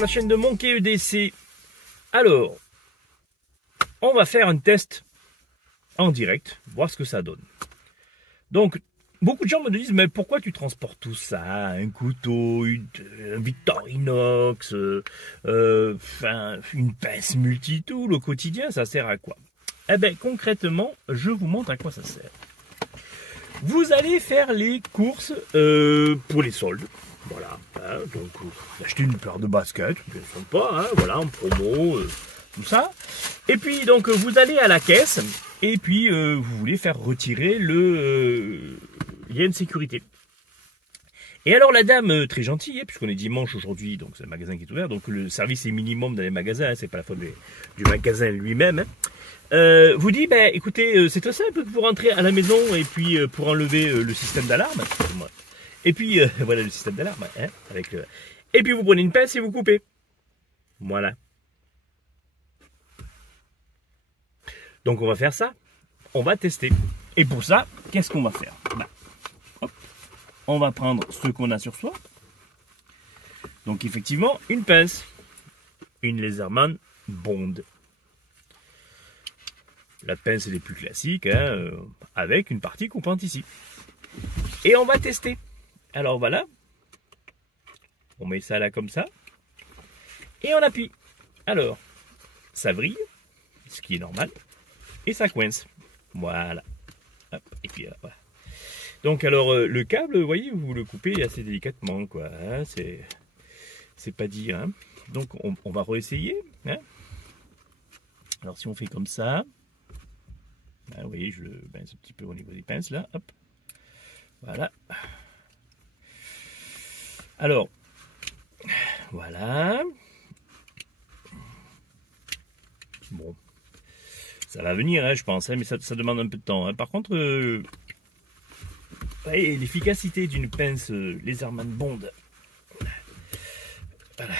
sur la chaîne de Monkey EDC. Alors, on va faire un test en direct, voir ce que ça donne. Donc, beaucoup de gens me disent, mais pourquoi tu transportes tout ça? Un couteau, un Victorinox, une pince multitool au quotidien, ça sert à quoi? Eh bien, concrètement, je vous montre à quoi ça sert. Vous allez faire les courses pour les soldes. Voilà, hein, donc vous achetez une paire de baskets, bien sympa, hein, voilà, en promo, tout ça. Et puis donc vous allez à la caisse et puis vous voulez faire retirer le lien de sécurité. Et alors la dame très gentille, hein, puisqu'on est dimanche aujourd'hui, donc c'est le magasin qui est ouvert, donc le service est minimum dans les magasins, hein, c'est pas la faute du magasin lui-même. Hein. Vous dit, ben écoutez, c'est très simple pour rentrer à la maison et puis pour enlever le système d'alarme. Et puis, voilà le système d'alarme. Hein, et puis, vous prenez une pince et vous coupez. Voilà. Donc, on va faire ça. On va tester. Et pour ça, qu'est-ce qu'on va faire? Hop. On va prendre ce qu'on a sur soi. Donc, effectivement, une pince. Une Laserman Bond. La pince est les plus classiques, hein, avec une partie coupante ici. Et on va tester. Alors voilà, on met ça là comme ça, et on appuie. Alors, ça vrille, ce qui est normal, et ça coince. Voilà. Hop, et puis voilà. Donc alors, le câble, vous voyez, vous le coupez assez délicatement, quoi. Hein, c'est pas dit, hein. Donc on va réessayer. Hein. Alors si on fait comme ça, hein, vous voyez, je le pince un petit peu au niveau des pinces là, hop. Voilà. Alors, voilà. Bon, ça va venir, hein, je pense, hein, mais ça demande un peu de temps. Hein. Par contre, l'efficacité d'une pince Laserman Bond, voilà,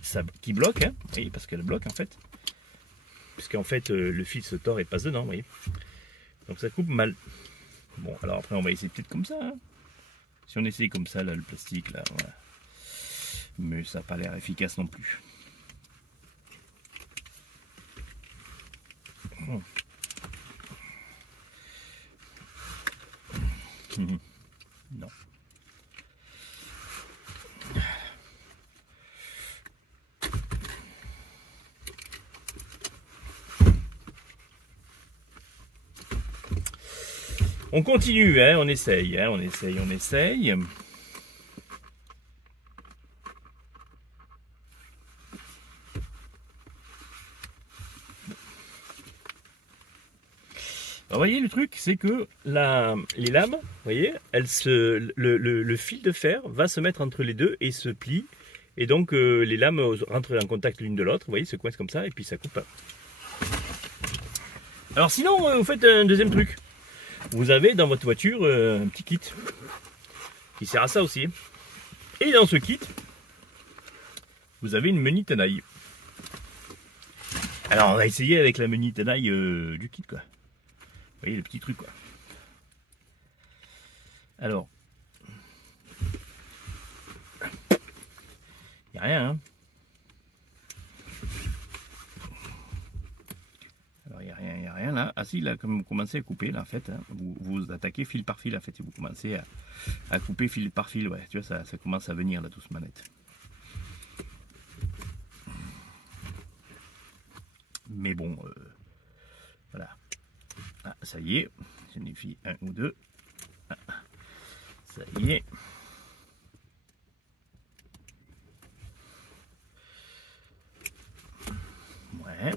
ça, qui bloque, hein, oui, parce qu'elle bloque en fait, puisqu'en fait le fil se tord et passe dedans, vous voyez. Donc ça coupe mal. Bon, alors après on va essayer peut-être comme ça. Hein. Si on essaye comme ça, là, le plastique, là, voilà. Mais ça n'a pas l'air efficace non plus. Non. On continue, hein, on essaye, hein, on essaye. Alors, vous voyez, le truc, c'est que les lames, vous voyez, le fil de fer va se mettre entre les deux et se plie. Et donc, les lames rentrent en contact l'une de l'autre, vous voyez, se coincent comme ça et puis ça coupe. Alors sinon, vous faites un deuxième truc. Vous avez dans votre voiture un petit kit qui sert à ça aussi. Et dans ce kit, vous avez une meni tenaille. Alors on va essayer avec la meni tenaille du kit, quoi. Vous voyez le petit truc, quoi. Alors, il n'y a rien, hein. Alors il n'y a rien là. Ah si, là, comme vous commencez à couper, là, en fait, hein, vous attaquez fil par fil, en fait, et vous commencez à couper fil par fil, ouais, tu vois, ça commence à venir, là, doucement net. Mais bon, voilà. Ah, ça y est, j'en ai fait un ou deux. Ah, ça y est. Ouais.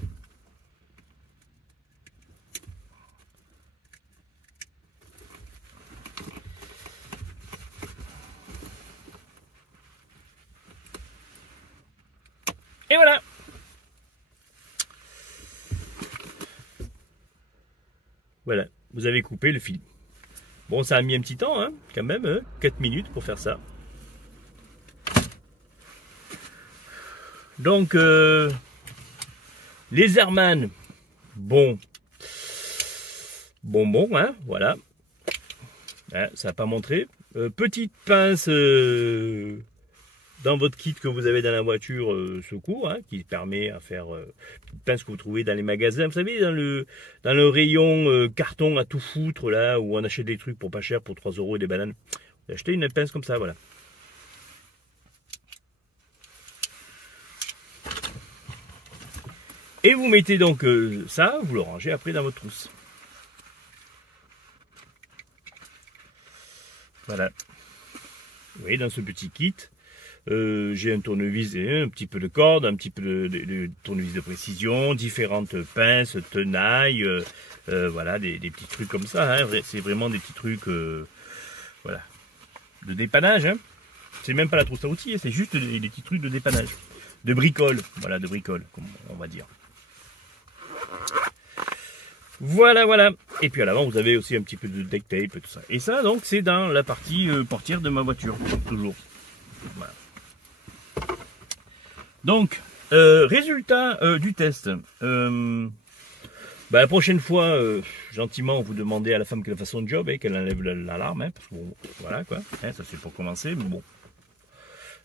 Et voilà. Voilà, vous avez coupé le fil. Bon, ça a mis un petit temps, hein, quand même, 4 minutes pour faire ça. Donc, Laserman, bon, hein, voilà. Hein, ça n'a pas montré. Petite pince dans votre kit que vous avez dans la voiture secours, hein, qui permet à faire une pince que vous trouvez dans les magasins. Vous savez, dans le rayon carton à tout foutre, là, où on achète des trucs pour pas cher, pour 3 € et des bananes. Vous achetez une pince comme ça, voilà. Et vous mettez donc ça, vous le rangez après dans votre trousse. Voilà. Vous voyez, dans ce petit kit, j'ai un tournevis et un petit peu de corde, un petit peu de tournevis de précision, différentes pinces, tenailles, voilà, des petits trucs comme ça. Hein. C'est vraiment des petits trucs, voilà, de dépannage. Hein. C'est même pas la trousse à outils, c'est juste des petits trucs de dépannage, de bricole, voilà, de bricole, comme on va dire. Voilà, voilà. Et puis à l'avant, vous avez aussi un petit peu de duct tape, tout ça. Et ça, donc, c'est dans la partie portière de ma voiture, toujours. Voilà. Donc, résultat du test. La prochaine fois, gentiment, vous demandez à la femme qu'elle fasse son job et qu'elle enlève l'alarme, hein, parce que bon, voilà quoi. Hein, ça c'est pour commencer, mais bon.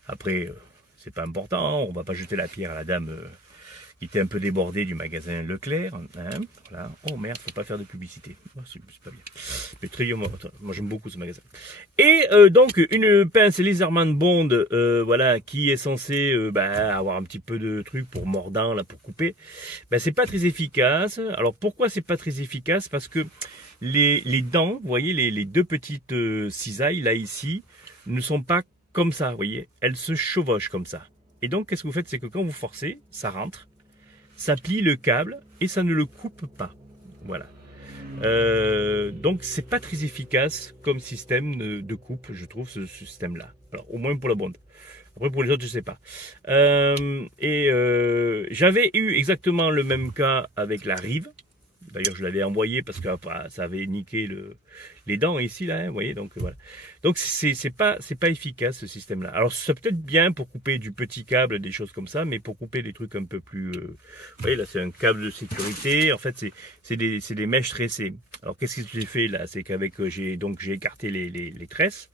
Après, c'est pas important. Hein, on va pas jeter la pierre à la dame. Qui était un peu débordé du magasin Leclerc. Hein, voilà. Oh merde, faut pas faire de publicité. Oh, c'est pas bien. Mais très bien, moi j'aime beaucoup ce magasin. Et donc une pince Leatherman Bond, voilà, qui est censée avoir un petit peu de truc pour mordant là, pour couper. C'est pas très efficace. Alors pourquoi c'est pas très efficace? Parce que les dents, vous voyez, les deux petites cisailles là ici, ne sont pas comme ça, vous voyez. Elles se chevauchent comme ça. Et donc qu'est-ce que vous faites? C'est que quand vous forcez, ça rentre. Ça plie le câble et ça ne le coupe pas. Voilà. Donc c'est pas très efficace comme système de coupe, je trouve, ce système-là. Alors au moins pour la Bond. Après pour les autres, je sais pas. J'avais eu exactement le même cas avec la Rive. D'ailleurs, je l'avais envoyé parce que ça avait niqué les dents ici, là, hein, vous voyez, donc voilà. Donc, c'est pas efficace, ce système-là. Alors, c'est peut-être bien pour couper du petit câble, des choses comme ça, mais pour couper des trucs un peu plus... vous voyez, là, c'est un câble de sécurité. En fait, c'est des mèches tressées. Alors, qu'est-ce que j'ai fait, là? C'est qu'avec... j'ai écarté les tresses,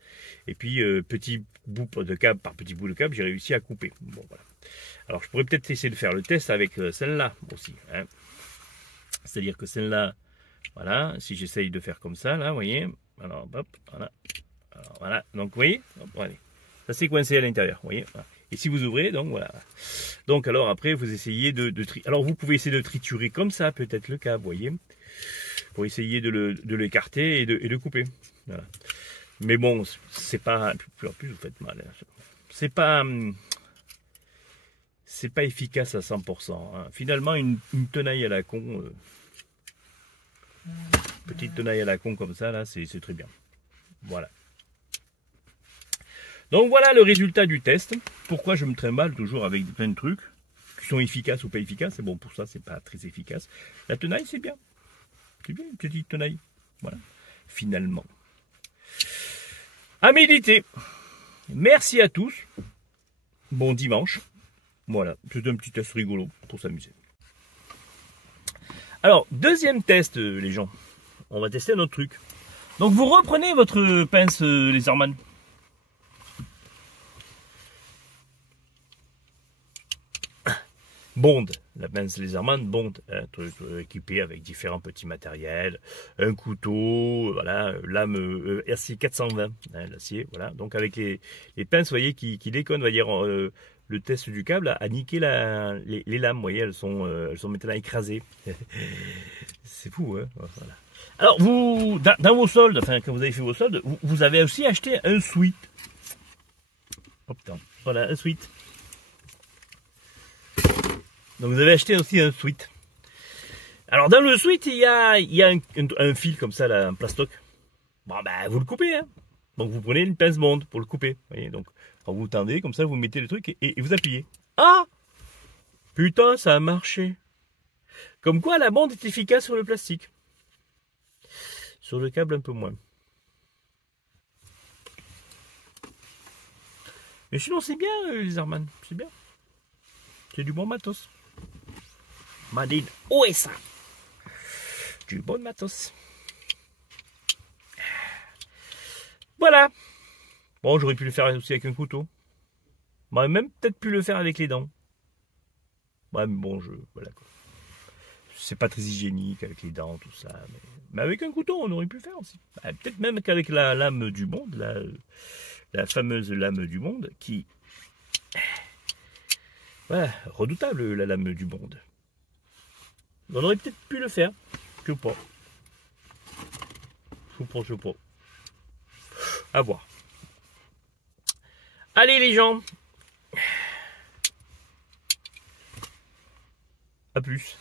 et puis, petit bout de câble par petit bout de câble, j'ai réussi à couper. Bon, voilà. Alors, je pourrais peut-être essayer de faire le test avec celle-là aussi, hein. C'est-à-dire que celle-là, voilà, si j'essaye de faire comme ça, là, vous voyez, alors, hop, voilà, alors, voilà, donc, vous voyez, hop, allez, ça c'est coincé à l'intérieur, vous voyez, voilà. Et si vous ouvrez, donc, voilà. Donc, alors, après, vous essayez alors, vous pouvez essayer de triturer comme ça, peut-être le câble, vous voyez, pour essayer de l'écarter et de couper, voilà. Mais bon, c'est pas, en plus, vous faites mal, hein. C'est pas efficace à 100%. Hein. Finalement, une tenaille à la con, petite tenaille à la con comme ça, là, c'est très bien. Voilà. Donc voilà le résultat du test. Pourquoi je me trimballe toujours avec plein de trucs qui sont efficaces ou pas efficaces. Et bon, pour ça, c'est pas très efficace. La tenaille, c'est bien. C'est bien, une petite tenaille. Voilà. Finalement. À méditer. Merci à tous. Bon dimanche. Voilà, c'est un petit test rigolo pour s'amuser. Alors, deuxième test, les gens. On va tester un autre truc. Donc, vous reprenez votre pince Leatherman. Bond, la pince Leatherman Bond, un truc équipé avec différents petits matériels, un couteau, voilà, lame RC 420, hein, l'acier, voilà. Donc avec les pinces, vous voyez, qui déconnent, on va dire, le test du câble a niqué les lames, vous voyez, elles sont maintenant écrasées. C'est fou, hein, voilà. Alors vous, dans vos soldes, enfin quand vous avez fait vos soldes, vous avez aussi acheté un sweat. Oh putain, voilà, un sweat. Donc vous avez acheté aussi un sweat. Alors dans le sweat, il y a un fil comme ça, là, un plastoc. Bon ben vous le coupez, hein. Donc vous prenez une pince Bond pour le couper. Vous voyez, donc quand vous tendez comme ça, vous mettez le truc et vous appuyez. Ah, putain, ça a marché. Comme quoi la Bond est efficace sur le plastique. Sur le câble un peu moins. Mais sinon c'est bien les Leatherman, c'est bien. C'est du bon matos. Madine USA. Du bon matos. Voilà. Bon, j'aurais pu le faire aussi avec un couteau. On aurait même peut-être pu le faire avec les dents. Ouais, mais bon, voilà quoi. C'est pas très hygiénique avec les dents, tout ça. Mais avec un couteau, on aurait pu faire aussi. Peut-être même qu'avec la lame du monde, la fameuse lame du monde, qui... Voilà, redoutable la lame du monde. On aurait peut-être pu le faire. Je sais pas. Je sais pas. À voir. Allez les gens. À plus.